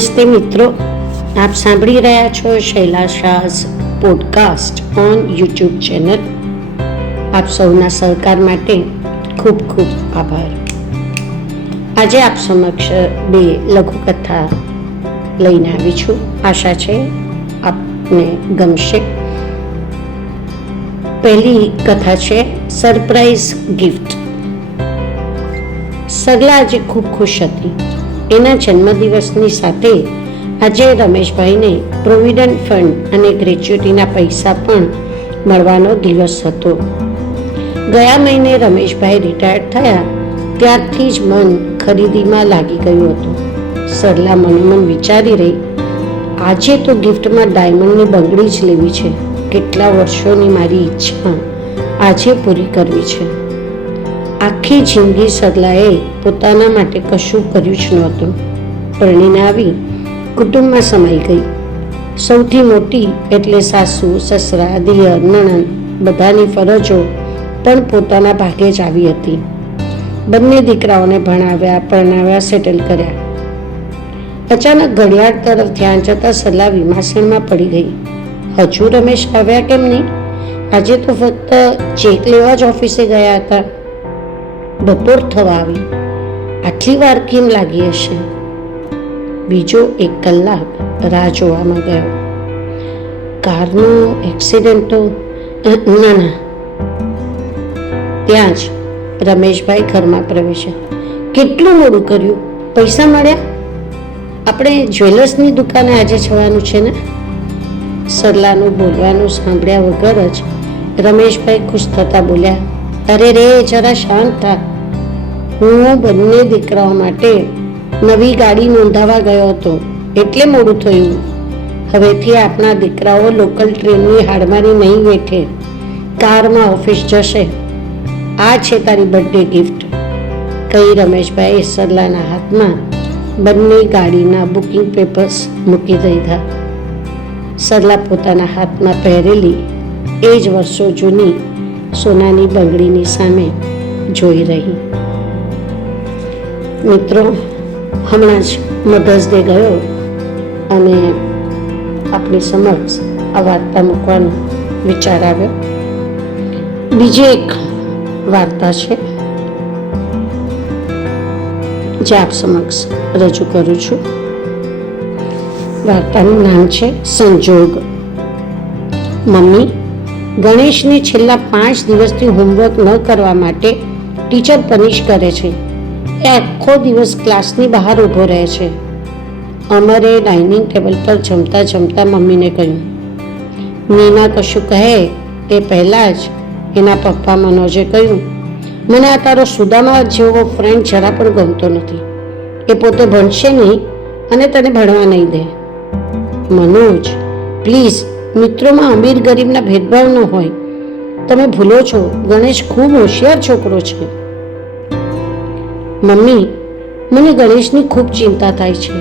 નમસ્તે મિત્રો, આપ સાંભળી રહ્યા છો Shaila Shah's podcast on YouTube channel. આપ સૌના સહકાર માટે ખૂબ ખૂબ આભાર. આજે આપ સમક્ષ બે લઘુકથા લઈને આવી છું. આશા છે આપને ગમશે. પહેલી કથા છે સરપ્રાઈઝ ગિફ્ટ. સરલા આજે ખૂબ ખુશ હતી. એના જન્મદિવસની સાથે આજે રમેશભાઈને પ્રોવિડન્ટ ફંડ અને ગ્રેચ્યુટીના પૈસા પણ મળવાનો દિવસ હતો. ગયા મહિને રમેશભાઈ રિટાયર્ડ થયા ત્યારથી જ મન ખરીદીમાં લાગી ગયું હતું. સરલા મનોમન વિચારી રહી, આજે તો ગિફ્ટમાં ડાયમંડની બંગડી જ લેવી છે. કેટલા વર્ષોની મારી ઈચ્છા આજે પૂરી કરવી છે. આખી જિંદગી સરલાએ પોતાના માટે કશું કર્યું જ નહોતું. પરણીને આવી કુટુંબમાં સમાઈ ગઈ. સૌથી મોટી એટલે સાસુ, સસરા, દિયર, નણંદ બધાની ફરજો પણ પોતાના ભાગે જ આવી હતી. બંને દીકરાઓને ભણાવ્યા, પરણાવ્યા, સેટલ કર્યા. અચાનક ઘડિયાળ તરફ ધ્યાન જતા સરલા વિમાસણમાં પડી ગઈ. હજુ રમેશ આવ્યા કેમ નહીં? આજે તો ફક્ત ચેક લેવા જ ઓફિસે ગયા હતા. બપોર થવા આવી. આટલી વાર કેમ લાગી હશે? બીજો 1 કલાક રાહ જોવામાં ગયો. કારનો એક્સિડન્ટ તો ના. ત્યાં જ રમેશભાઈ ઘરમાં પ્રવેશ્યા. કેટલું મોડું કર્યું? પૈસા મળ્યા? આપણે જ્વેલર્સની દુકાને આજે જવાનું છે ને? સરલાનું બોલવાનું સાંભળ્યા વગર જ રમેશભાઈ ખુશ થતા બોલ્યા, અરે રે, જરા શાંત થા. હું બંને દીકરાઓ માટે નવી ગાડી નોંધાવા ગયો હતો એટલે મોડું થયું. હવેથી આપણા દીકરાઓ લોકલ ટ્રેનની હાડમારી નહીં વેઠે, કારમાં ઓફિસ જશે. આ છે તારી બર્થડે ગિફ્ટ, કહી રમેશભાઈ સરલાના હાથમાં બંને ગાડીના બુકિંગ પેપર્સ મૂકી દીધા. સરલા પોતાના હાથમાં પહેરેલી એ જ વર્ષો જૂની સોનાની બંગડીની સામે જોઈ રહી. મિત્રો, હમણાં જ મધર્સ ડે ગયો અને આપણી સમક્ષ આ વાર્તા મૂકવાનો વિચાર આવ્યો. બીજી એક વાર્તા છે જે આપ સમક્ષ રજૂ કરું છું. વાર્તાનું નામ છે સંજોગ. મમ્મી, ગણેશને છેલ્લા 5 દિવસથી હોમવર્ક ન કરવા માટે ટીચર પનિશ કરે છે. એ આખો દિવસ ક્લાસની બહાર ઊભો રહે છે. અમરે ડાઇનિંગ ટેબલ પર જમતા જમતા મમ્મીને કહ્યું. નીના કશું કહે તે પહેલાં જ એના પપ્પા મનોજે કહ્યું, મને આ તારો સુદામા જેવો ફ્રેન્ડ જરા પણ ગમતો નથી. એ પોતે ભણશે નહીં અને તને ભણવા નહીં દે. મનોજ, પ્લીઝ, મિત્રોમાં અમીર ગરીબના ભેદભાવ ન હોય. તમે ભૂલો છો, ગણેશ ખૂબ હોશિયાર છોકરો છે. મમ્મી, મને ગણેશની ખૂબ ચિંતા થાય છે.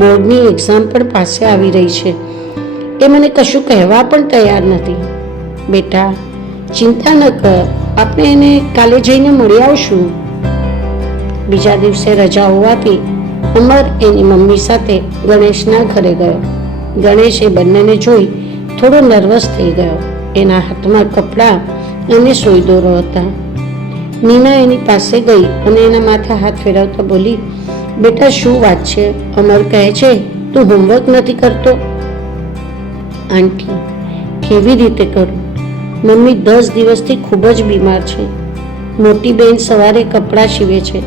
બોર્ડની એક્ઝામ પણ પાસે આવી રહી છે. એ મને કશું કહેવા પણ તૈયાર નથી. બેટા, ચિંતા ન કર, આપણે એને કાલે જઈને મળી આવશું. બીજા દિવસે રજા હોવાથી અમર એની મમ્મી સાથે ગણેશના ઘરે ગયો. ગણેશ એ બંનેને જોઈ થોડો નર્વસ થઈ ગયો. એના હાથમાં કપડાં અને સોયદોરો હતા. નીના એની પાસે ગઈ અને એના માથે હાથ ફેરવતા બોલી, બેટા, શું વાત છે? અમર કહે છે તું હોમવર્ક નથી કરતો. આંટી, કેવી રીતે કરું? મમ્મી 10 દિવસથી ખૂબ જ બીમાર છે. મોટી બેન સવારે કપડાં સીવે છે.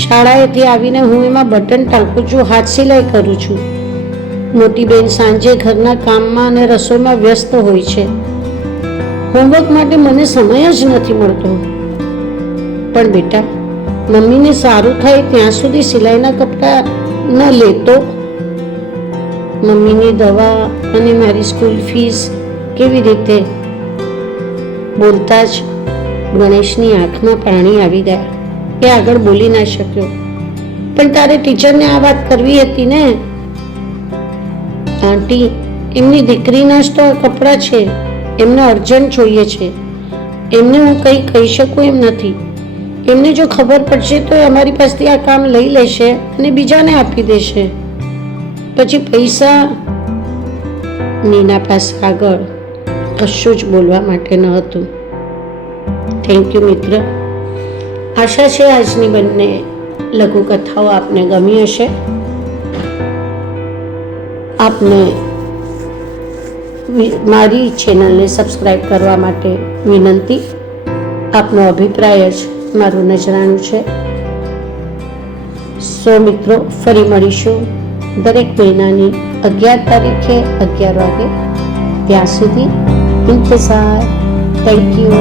શાળાએથી આવીને હું એમાં બટન ટાંકું છું, હાથ સિલાઈ કરું છું. મોટી બેન સાંજે ઘરના કામમાં અને રસોઈમાં વ્યસ્ત હોય છે. હોમવર્ક માટે મને સમય જ નથી મળતો. પણ બેટા, મમ્મીને સારું થાય ત્યાં સુધી સિલાઈના કપડાં ન લેતો. મમ્મીની દવા અને મારી સ્કૂલ ફીસ કેવી રીતે? બોલતા જ ગણેશની આંખમાં પાણી આવી ગયા. એ આગળ બોલી ના શક્યો. પણ તારે ટીચરને આ વાત કરવી હતી ને? આંટી, એમની દીકરીના જ તો આ કપડાં છે. એમને અર્જન્ટ જોઈએ છે. એમને હું કંઈ કહી શકું એમ નથી. એમને જો ખબર પડશે તો એ અમારી પાસેથી આ કામ લઈ લેશે અને બીજાને આપી દેશે. પછી પૈસા નીના પાસે આગળ કશું જ બોલવા માટે ન હતું. થેન્ક યુ મિત્ર. આશા છે આજની બંને લઘુકથાઓ આપને ગમી હશે. આપને મારી ચેનલને સબસ્ક્રાઈબ કરવા માટે વિનંતી. આપનો અભિપ્રાય જ મારું નજરાણું છે. મિત્રો, ફરી મળીશું દરેક મહિનાની 11 તારીખે 11 વાગે. ત્યાં સુધી ઇંતજાર. Thank you.